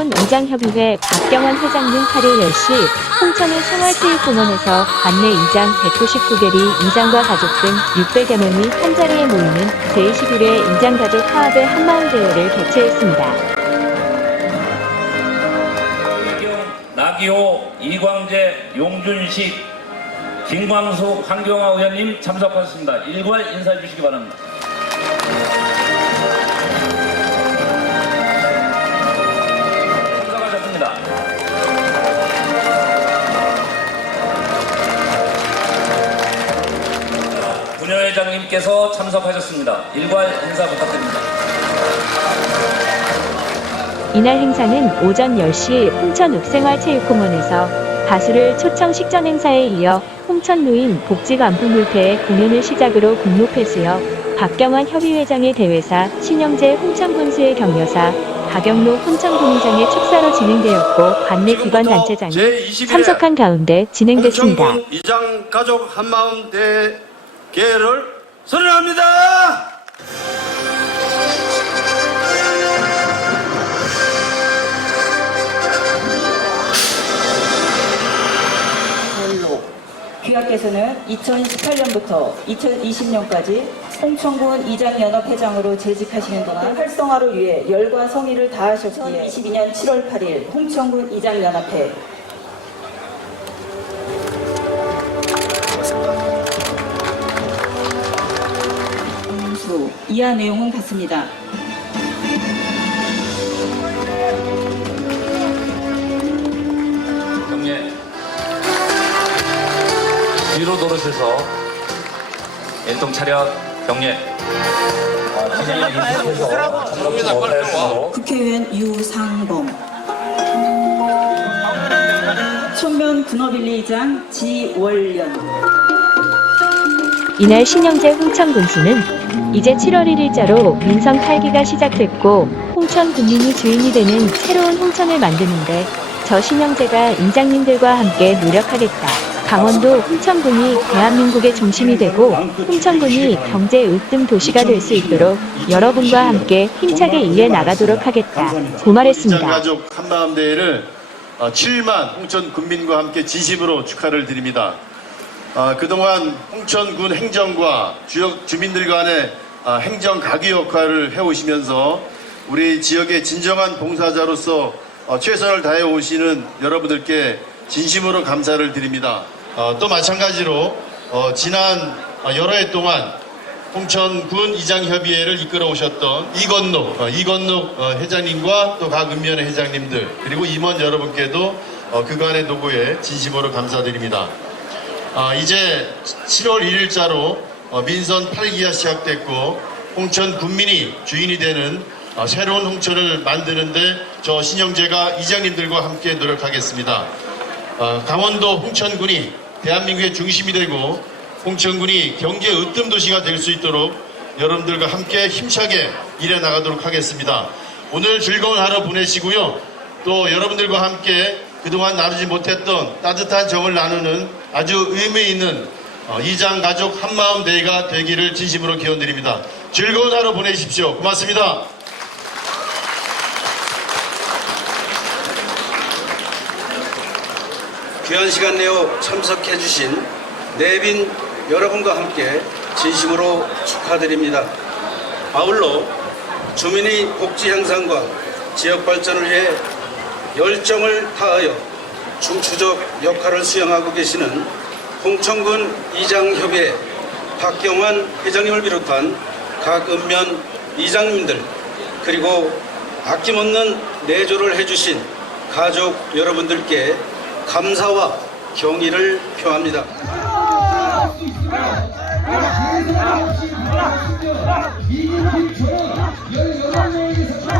홍천군 의장협의회 박경원 회장 등 8일 10시 홍천의 생활체육공원에서 관내 이장 199개리 이장과 가족 등 600여 명이 한자리에 모이는 제21회 이장가족 화합의 한마음 대회를 개최했습니다. 이경, 나기호, 이광재, 용준식, 김광수, 황경화 의원님 참석하셨습니다. 일괄 인사해 주시기 바랍니다. 부녀회장님께서 참석하셨습니다. 일괄 인사 부탁드립니다. 이날 행사는 오전 10시 홍천 읍생활체육공원에서 가수를 초청 식 전 행사에 이어 홍천 노인 복지관품불패의 공연을 시작으로 공로패수여 박경원 협의회장의 대회사 신영재 홍천 군수의 격려사 박영로 홍천군의장의 축사로 진행되었고 관내 기관 단체장이 제21회 참석한 가운데 진행됐습니다. 홍천군 이장 가족 한마음 대 계를 선언합니다. 귀하께서는 2018년부터 2020년까지 홍천군 이장연합회장으로 재직하시는 동안 활성화를 위해 열과 성의를 다하셨기에 2022년 7월 8일 홍천군 이장연합회 이하 내용은 같습니다. 경례 뒤로 돌으셔서 일동 차렷. 경례 국회의원 유상범. 천면 군업일리장 지월련 이날 신영재 홍천군수는 이제 7월 1일자로 민선 8기가 시작됐고 홍천 군민이 주인이 되는 새로운 홍천을 만드는데 저 신영재가 인장님들과 함께 노력하겠다. 강원도 홍천군이 대한민국의 중심이 되고 홍천군이 경제 으뜸 도시가 될 수 있도록 여러분과 함께 힘차게 일해 나가도록 하겠다. 고말했습니다. 이장가족 한마음 대회를 7만 홍천 군민과 함께 진심으로 축하를 드립니다. 아, 그동안 홍천군 행정과 주역 주민들 간의 아, 행정 가기 역할을 해오시면서 우리 지역의 진정한 봉사자로서 어, 최선을 다해 오시는 여러분들께 진심으로 감사를 드립니다. 어, 또 마찬가지로 어, 지난 어, 여러 해 동안 홍천군 이장협의회를 이끌어 오셨던 이건록, 어, 이건록 어, 회장님과 또 각 읍면의 회장님들 그리고 임원 여러분께도 어, 그간의 노고에 진심으로 감사드립니다. 아, 이제 7월 1일자로 어, 민선 8기가 시작됐고 홍천 군민이 주인이 되는 어, 새로운 홍천을 만드는데 저 신영재가 이장님들과 함께 노력하겠습니다. 어, 강원도 홍천군이 대한민국의 중심이 되고 홍천군이 경제 으뜸 도시가 될 수 있도록 여러분들과 함께 힘차게 일해 나가도록 하겠습니다. 오늘 즐거운 하루 보내시고요. 또 여러분들과 함께 그동안 나누지 못했던 따뜻한 정을 나누는 아주 의미 있는 어, 이장 가족 한마음 대회가 되기를 진심으로 기원드립니다. 즐거운 하루 보내십시오. 고맙습니다. 귀한 시간 내어 참석해 주신 내빈 여러분과 함께 진심으로 축하드립니다. 아울러 주민의 복지 향상과 지역 발전을 위해 열정을 다하여 중추적 역할을 수행하고 계시는 홍천군 이장협의회 박경환 회장님을 비롯한 각 읍면 이장님들 그리고 아낌없는 내조를 해주신 가족 여러분들께 감사와 경의를 표합니다. 이기는 저는 16명